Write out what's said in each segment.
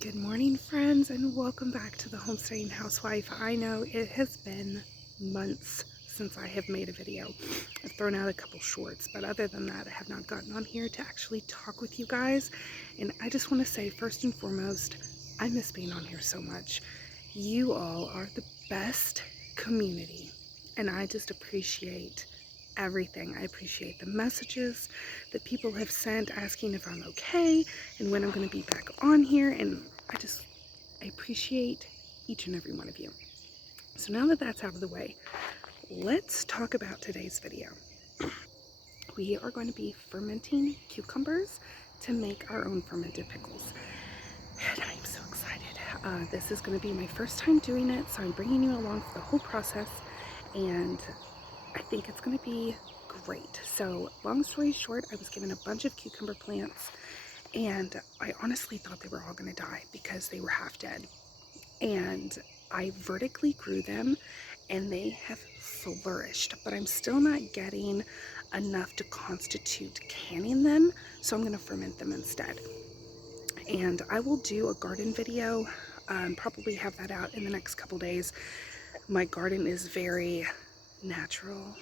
Good morning, friends, and welcome back to the Homesteading Housewife. I know it has been months since I have made a video. I've thrown out a couple shorts, but other than that, I have not gotten on here to actually talk with you guys. And I just want to say, first and foremost, I miss being on here so much. You all are the best community, and I just appreciate everything. I appreciate the messages that people have sent asking if I'm okay and when I'm going to be back on here, and I appreciate each and every one of you. So now that that's out of the way, let's talk about today's video. We are going to be fermenting cucumbers to make our own fermented pickles, and I'm so excited. This is going to be my first time doing it, so I'm bringing you along for the whole process, and I think it's going to be great. So long story short, I was given a bunch of cucumber plants, and I honestly thought they were all going to die because they were half dead. And I vertically grew them and they have flourished, but I'm still not getting enough to constitute canning them, so I'm going to ferment them instead. And I will do a garden video, probably have that out in the next couple days. My garden is very natural.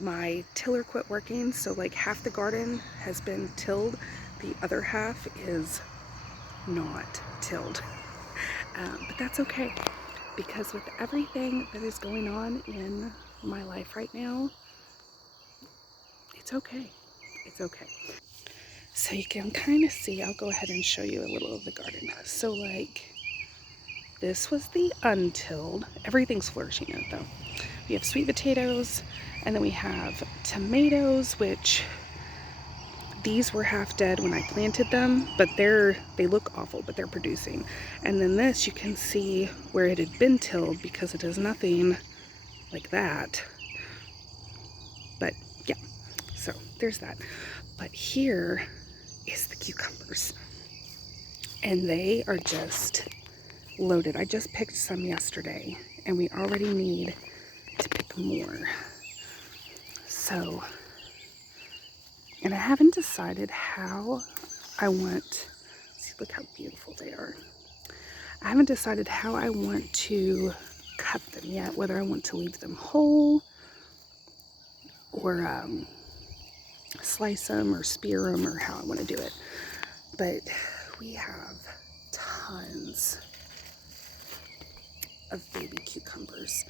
My tiller quit working, so like half the garden has been tilled, the other half is not tilled. But that's okay, because with everything that is going on in my life right now, it's okay. It's okay. So you can kind of see, I'll go ahead and show you a little of the garden. So like, this was the untilled. Everything's flourishing in it though. We have sweet potatoes, and then we have tomatoes, which these were half dead when I planted them, but they look awful, but they're producing. And then this, you can see where it had been tilled because it is nothing like that. But yeah, so there's that. But here is the cucumbers, and they are just loaded. I just picked some yesterday, and we already need to pick more. So, and I haven't decided how I want, see, look how beautiful they are. I haven't decided how I want to cut them yet, whether I want to leave them whole or slice them or spear them, or how I want to do it. But we have tons of baby cucumbers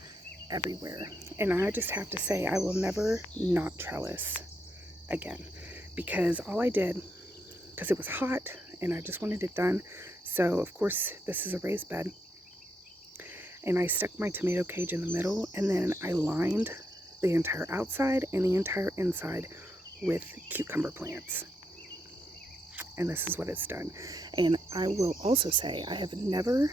everywhere, and I just have to say, I will never not trellis again, because all I did, because it was hot and I just wanted it done, so of course this is a raised bed, and I stuck my tomato cage in the middle, and then I lined the entire outside and the entire inside with cucumber plants, and this is what it's done. And I will also say, I have never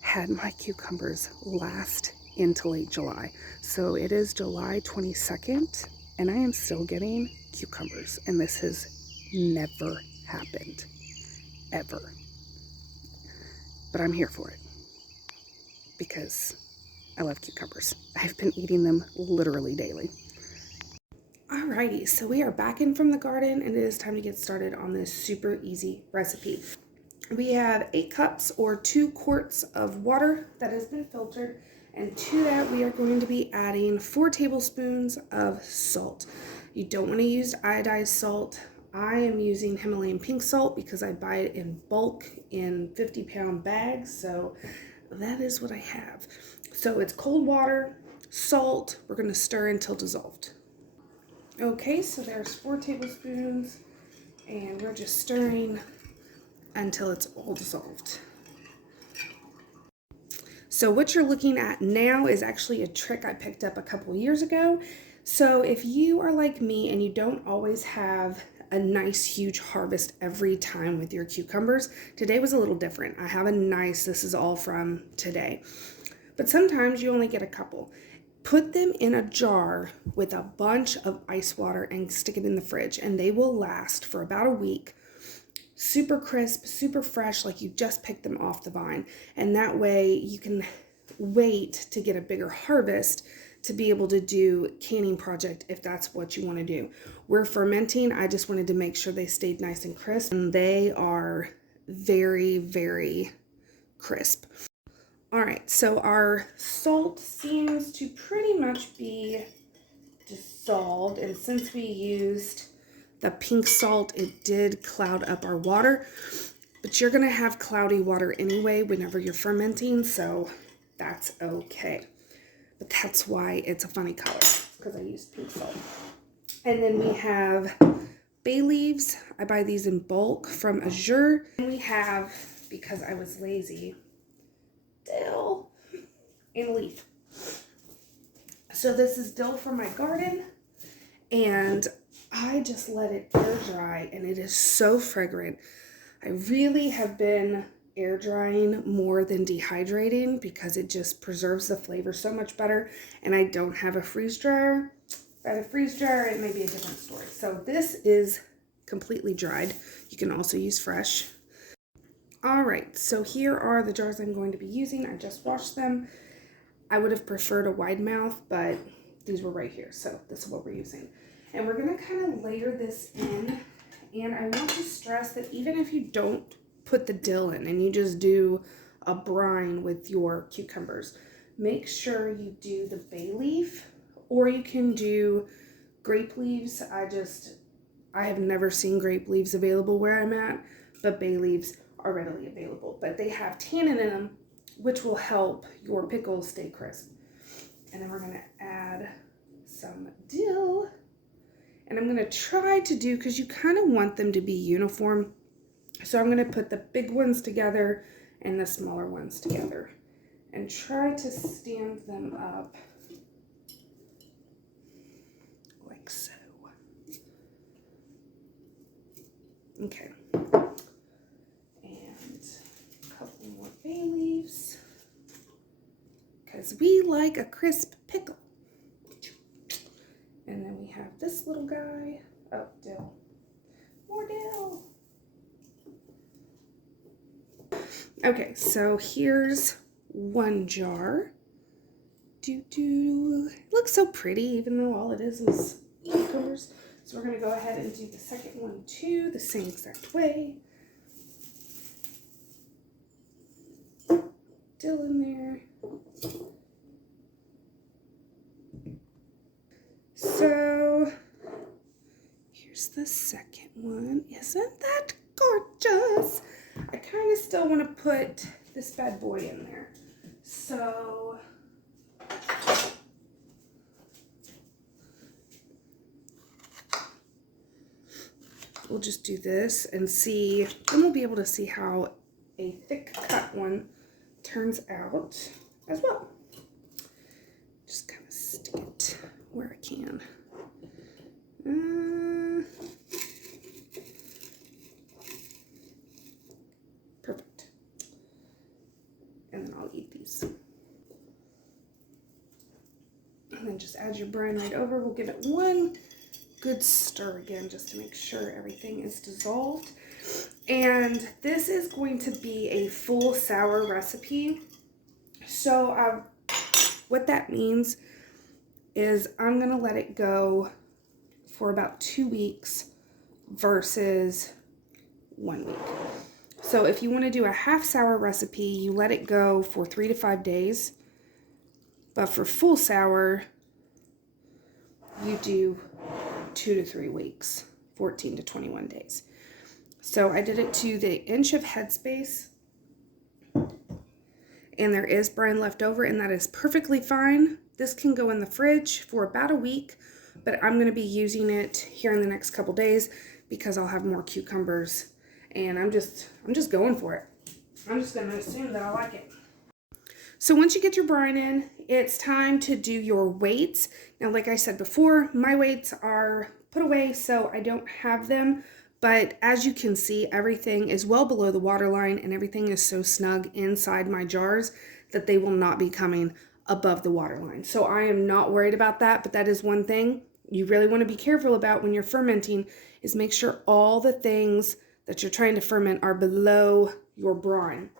had my cucumbers last into late July. So it is July 22nd, and I am still getting cucumbers, and this has never happened, ever. But I'm here for it because I love cucumbers. I've been eating them literally daily. Alrighty, so we are back in from the garden, and it is time to get started on this super easy recipe. We have 8 cups or 2 quarts of water that has been filtered, and to that we are going to be adding 4 tablespoons of salt. You don't want to use iodized salt. I am using Himalayan pink salt because I buy it in bulk in 50-pound bags, so that is what I have. So it's cold water, salt, we're going to stir until dissolved. Okay, so there's 4 tablespoons, and we're just stirring until it's all dissolved. So what you're looking at now is actually a trick I picked up a couple years ago. So if you are like me and you don't always have a nice huge harvest every time with your cucumbers, today was a little different. I have a nice, this is all from today, but sometimes you only get a couple. Put them in a jar with a bunch of ice water and stick it in the fridge, and they will last for about a week. Super crisp, super fresh, like you just picked them off the vine. And that way you can wait to get a bigger harvest to be able to do canning project if that's what you want to do. We're fermenting. I just wanted to make sure they stayed nice and crisp, and they are very, very crisp. All right, so our salt seems to pretty much be dissolved, and since we used the pink salt, it did cloud up our water, but you're gonna have cloudy water anyway whenever you're fermenting, so that's okay. But that's why it's a funny color, because I used pink salt. And then we have bay leaves. I buy these in bulk from Azure. And we have, because I was lazy, dill and a leaf. So this is dill from my garden, and I just let it air dry, and it is so fragrant. I really have been air drying more than dehydrating because it just preserves the flavor so much better, and I don't have a freeze dryer. If I had a freeze dryer, it may be a different story. So this is completely dried. You can also use fresh. All right, so here are the jars I'm going to be using. I just washed them. I would have preferred a wide mouth, but these were right here, so this is what we're using. And we're gonna kind of layer this in, and I want to stress that even if you don't put the dill in and you just do a brine with your cucumbers, make sure you do the bay leaf, or you can do grape leaves. I have never seen grape leaves available where I'm at, but bay leaves are readily available. But they have tannin in them, which will help your pickles stay crisp. And then we're gonna add some dill. And I'm gonna try to do, because you kind of want them to be uniform, so I'm gonna put the big ones together and the smaller ones together and try to stand them up like so. Okay. And a couple more bay leaves, because we like a crisp pickle. And then we have this little guy. Oh, dill. More dill. Okay, so here's one jar. It looks so pretty, even though all it is cucumbers. So we're gonna go ahead and do the second one too, the same exact way. Dill in there. So here's the second one. Isn't that gorgeous? I kind of still want to put this bad boy in there. So we'll just do this and see, and we'll be able to see how a thick cut one turns out as well. Just kind of stick it where I can. Perfect. And then I'll eat these. And then just add your brine right over. We'll give it one good stir again just to make sure everything is dissolved. And this is going to be a full sour recipe. So what that means is I'm gonna let it go for about 2 weeks versus 1 week. So if you want to do a half sour recipe, you let it go for 3 to 5 days. But for full sour, you do 2 to 3 weeks, 14 to 21 days. So I did it to the inch of headspace, and there is brine left over, and that is perfectly fine. This can go in the fridge for about a week, but I'm going to be using it here in the next couple days because I'll have more cucumbers, and I'm just going for it. I'm just going to assume that I like it. So once you get your brine in, it's time to do your weights. Now, like I said before, my weights are put away, so I don't have them. But as you can see, everything is well below the water line, and everything is so snug inside my jars that they will not be coming above the water line. So I am not worried about that, but that is one thing you really want to be careful about when you're fermenting, is make sure all the things that you're trying to ferment are below your brine.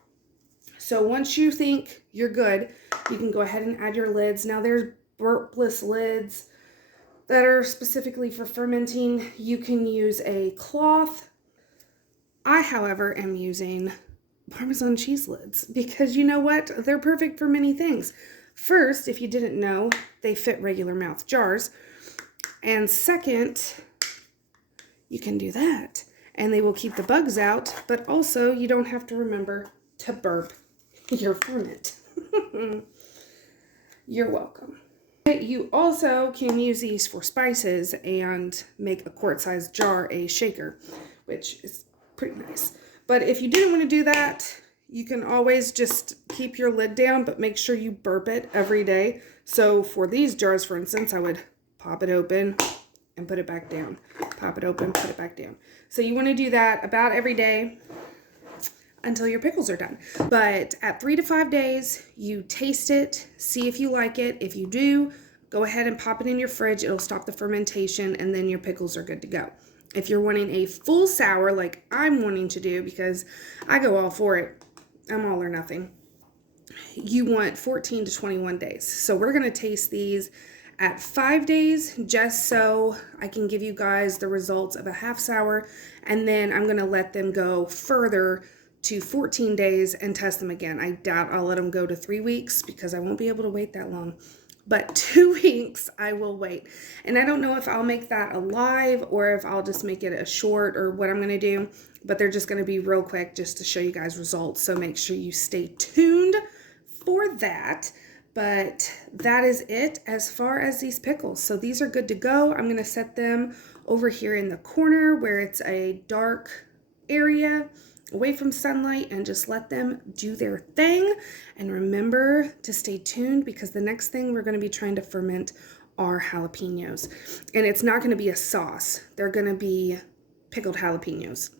So once you think you're good, you can go ahead and add your lids. Now there's burpless lids that are specifically for fermenting. You can use a cloth. I, however, am using Parmesan cheese lids because you know what? They're perfect for many things. First, if you didn't know, they fit regular mouth jars. And second, you can do that and they will keep the bugs out, but also you don't have to remember to burp your ferment. You're welcome. You also can use these for spices and make a quart-sized jar a shaker, which is pretty nice. But if you didn't want to do that, you can always just keep your lid down, but make sure you burp it every day. So for these jars, for instance, I would pop it open and put it back down. Pop it open, put it back down. So you want to do that about every day until your pickles are done. But at 3 to 5 days, you taste it, see if you like it. If you do, go ahead and pop it in your fridge. It'll stop the fermentation and then your pickles are good to go. If you're wanting a full sour like I'm wanting to do, because I go all for it, I'm all or nothing, you want 14 to 21 days. So we're going to taste these at 5 days just so I can give you guys the results of a half sour, and then I'm going to let them go further to 14 days and test them again. I doubt I'll let them go to 3 weeks because I won't be able to wait that long. But 2 weeks I will wait. And I don't know if I'll make that a live or if I'll just make it a short or what I'm going to do. But they're just going to be real quick just to show you guys results. So make sure you stay tuned for that. But that is it as far as these pickles. So these are good to go. I'm going to set them over here in the corner where it's a dark area away from sunlight and just let them do their thing. And remember to stay tuned because the next thing we're going to be trying to ferment are jalapenos. And it's not going to be a sauce. They're going to be pickled jalapenos,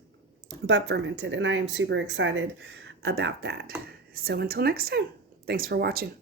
but fermented. And I am super excited about that. So until next time, thanks for watching.